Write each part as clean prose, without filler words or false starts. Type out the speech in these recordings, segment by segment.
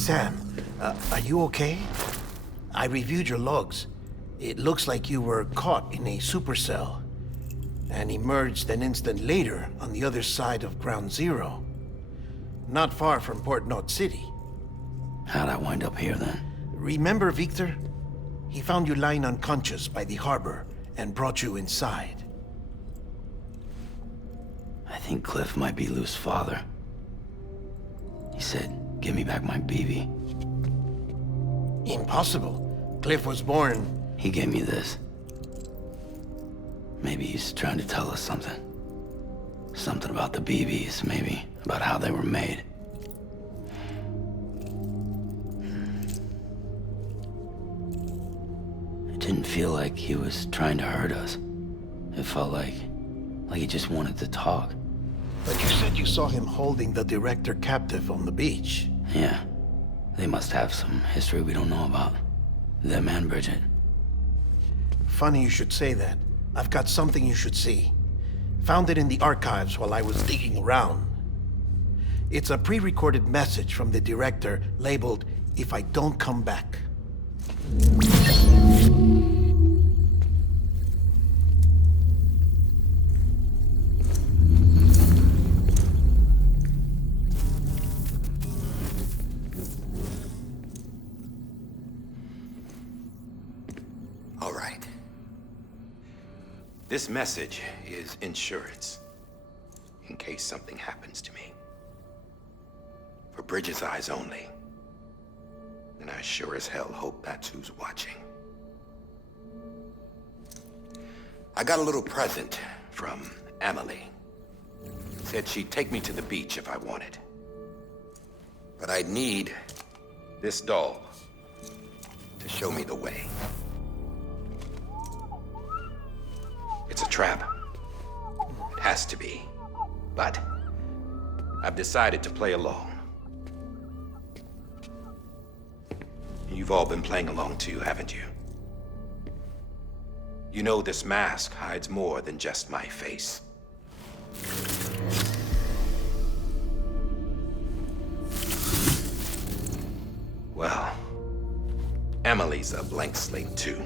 Sam, are you okay? I reviewed your logs. It looks like you were caught in a supercell and emerged an instant later on the other side of Ground Zero. Not far from Port Knot City. How'd I wind up here then? Remember Victor? He found you lying unconscious by the harbor and brought you inside. I think Cliff might be Lou's father. He said, give me back my BB. Impossible. Cliff was born... He gave me this. Maybe he's trying to tell us something. Something about the BBs, maybe. About how they were made. It didn't feel like he was trying to hurt us. It felt like he just wanted to talk. But you said you saw him holding the director captive on the beach. Yeah. They must have some history we don't know about. Them and Bridget. Funny you should say that. I've got something you should see. Found it in the archives while I was digging around. It's a pre-recorded message from the director labeled, "If I don't come back." All right. This message is insurance, in case something happens to me. For Bridget's eyes only. And I sure as hell hope that's who's watching. I got a little present from Emily. Said she'd take me to the beach if I wanted. But I'd need this doll to show me the way. It's a trap. It has to be. But I've decided to play along. You've all been playing along too, haven't you? You know this mask hides more than just my face. Well, Emily's a blank slate too.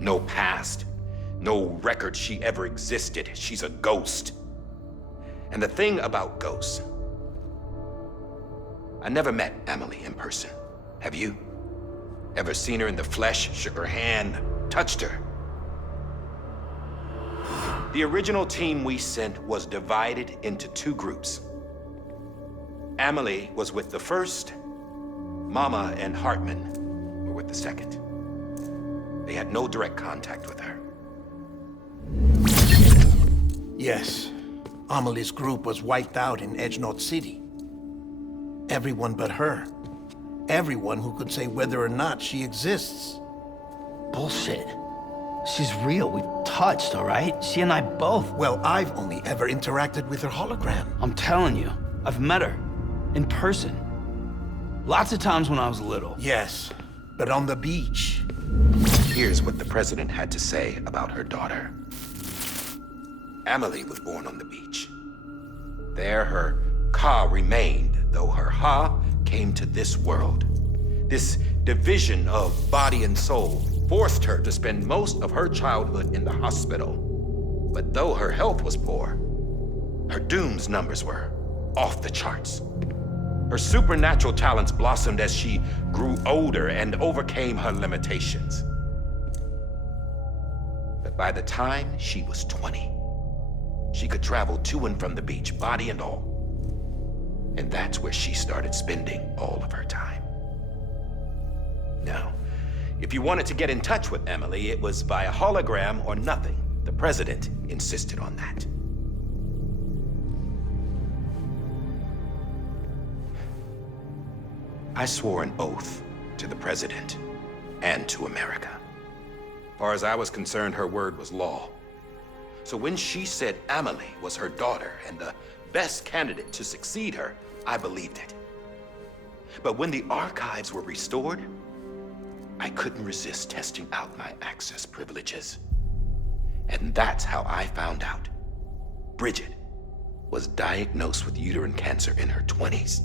No past. No record she ever existed. She's a ghost. And the thing about ghosts, I never met Emily in person. Have you? Ever seen her in the flesh, shook her hand, touched her? The original team we sent was divided into two groups. Emily was with the first. Mama and Hartman were with the second. They had no direct contact with her. Yes. Amelie's group was wiped out in Edge Knot City. Everyone but her. Everyone who could say whether or not she exists. Bullshit. She's real. We touched, all right? She and I both. Well, I've only ever interacted with her hologram. I'm telling you, I've met her. In person. Lots of times when I was little. Yes, but on the beach. Here's what the president had to say about her daughter. Emily was born on the beach. There her Ka remained, though her Ha came to this world. This division of body and soul forced her to spend most of her childhood in the hospital. But though her health was poor, her Doom's numbers were off the charts. Her supernatural talents blossomed as she grew older and overcame her limitations. But by the time she was 20, she could travel to and from the beach, body and all. And that's where she started spending all of her time. Now, if you wanted to get in touch with Emily, it was via hologram or nothing. The president insisted on that. I swore an oath to the president and to America. As far as I was concerned, her word was law. So when she said Emily was her daughter and the best candidate to succeed her, I believed it. But when the archives were restored, I couldn't resist testing out my access privileges. And that's how I found out Bridget was diagnosed with uterine cancer in her 20s.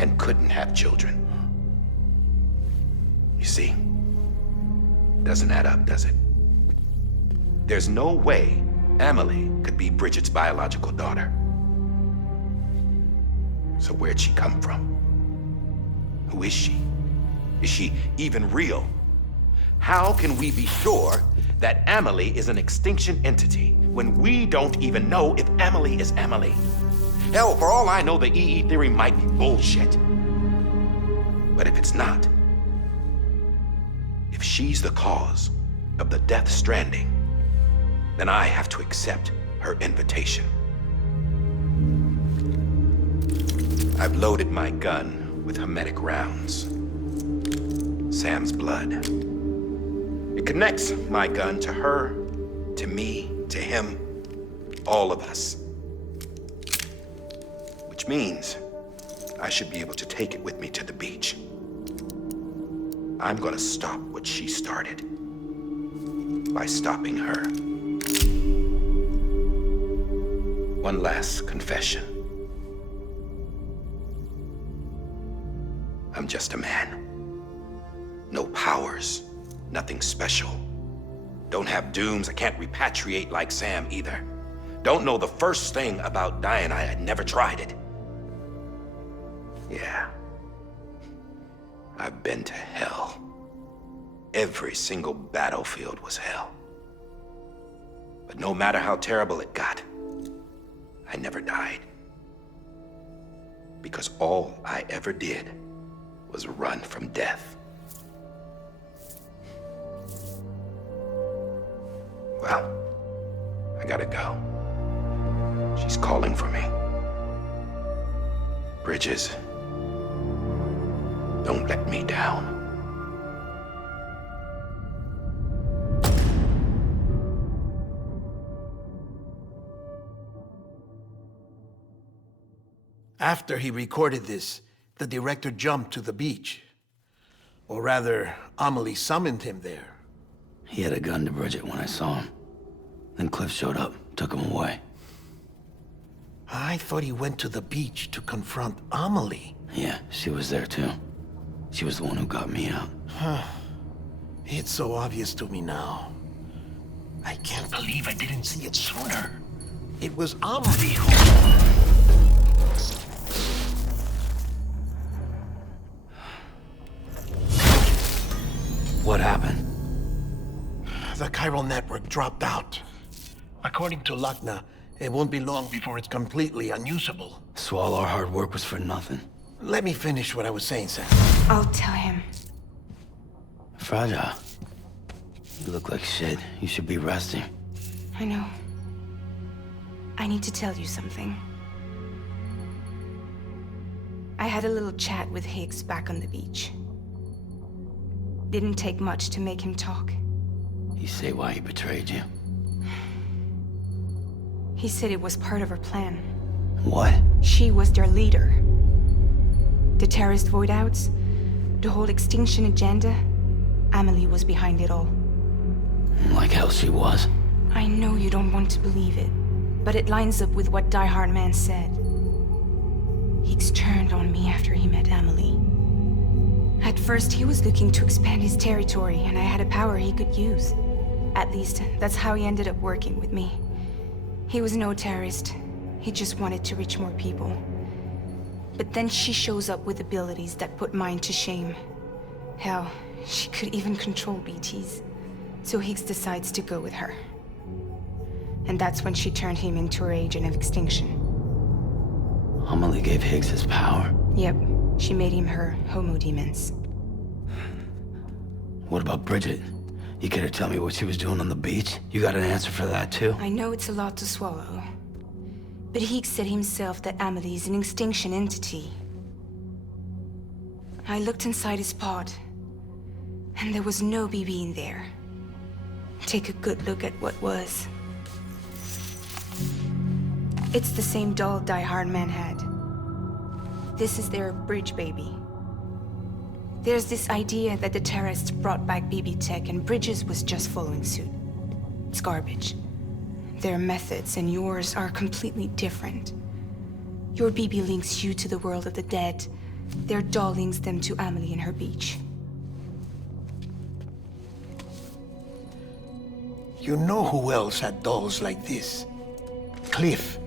and couldn't have children. You see, doesn't add up, does it? There's no way Amelie could be Bridget's biological daughter. So where'd she come from? Who is she? Is she even real? How can we be sure that Amelie is an extinction entity when we don't even know if Amelie is Amelie? Hell, for all I know, the EE theory might be bullshit. But if it's not, if she's the cause of the Death Stranding, then I have to accept her invitation. I've loaded my gun with hermetic rounds. Sam's blood. It connects my gun to her, to me, to him, all of us. Which means I should be able to take it with me to the beach. I'm gonna stop what she started by stopping her. One last confession. I'm just a man. No powers, nothing special. Don't have dooms, I can't repatriate like Sam either. Don't know the first thing about dying, I had never tried it. Yeah. I've been to hell. Every single battlefield was hell. But no matter how terrible it got, I never died. Because all I ever did was run from death. Well, I gotta go. She's calling for me. Bridges, don't let me down. After he recorded this, the director jumped to the beach. Or rather, Amelie summoned him there. He had a gun to Bridget when I saw him. Then Cliff showed up, took him away. I thought he went to the beach to confront Amelie. Yeah, she was there too. She was the one who got me out. It's so obvious to me now. I can't believe I didn't see it sooner. It was Amelie who... What happened? The chiral network dropped out. According to Lachna, it won't be long before it's completely unusable. So all our hard work was for nothing. Let me finish what I was saying, Sam. I'll tell him. Fragile. You look like shit. You should be resting. I know. I need to tell you something. I had a little chat with Higgs back on the beach. Didn't take much to make him talk. You say why he betrayed you? He said it was part of her plan. What? She was their leader. The terrorist void-outs, the whole extinction agenda, Amelie was behind it all. Like hell she was. I know you don't want to believe it, but it lines up with what Die-Hardman said. Higgs turned on me after he met Amelie. At first, he was looking to expand his territory, and I had a power he could use. At least, that's how he ended up working with me. He was no terrorist. He just wanted to reach more people. But then she shows up with abilities that put mine to shame. Hell, she could even control BTs. So Higgs decides to go with her. And that's when she turned him into her agent of extinction. Amelie gave Higgs his power. Yep, she made him her homo demons. What about Bridget? You care to tell me what she was doing on the beach? You got an answer for that too? I know it's a lot to swallow. But Higgs said himself that Amelie is an extinction entity. I looked inside his pod, and there was no BB in there. Take a good look at what was. It's the same doll Die-Hardman had. This is their bridge baby. There's this idea that the terrorists brought back BB tech and Bridges was just following suit. It's garbage. Their methods and yours are completely different. Your BB links you to the world of the dead, Their doll links them to Amelie and her beach. You know who else had dolls like this? Cliff.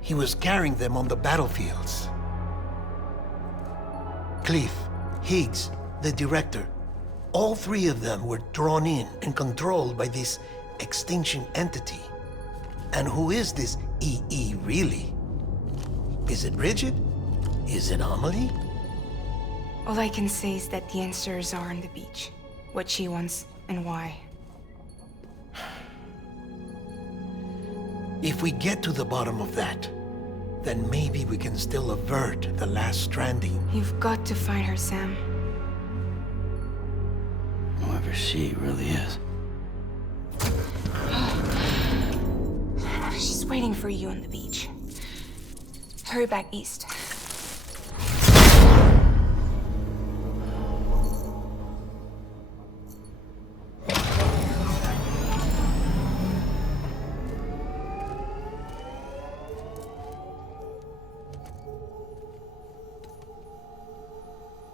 He was carrying them on the battlefields. Cliff, Higgs, the director. All three of them were drawn in and controlled by this extinction entity. And who is this EE really? Is it Bridget? Is it Amelie? All I can say is that the answers are on the beach. What she wants and why. If we get to the bottom of that, then maybe we can still avert the last stranding. You've got to find her, Sam. Whoever she really is. She's waiting for you on the beach. Hurry back east.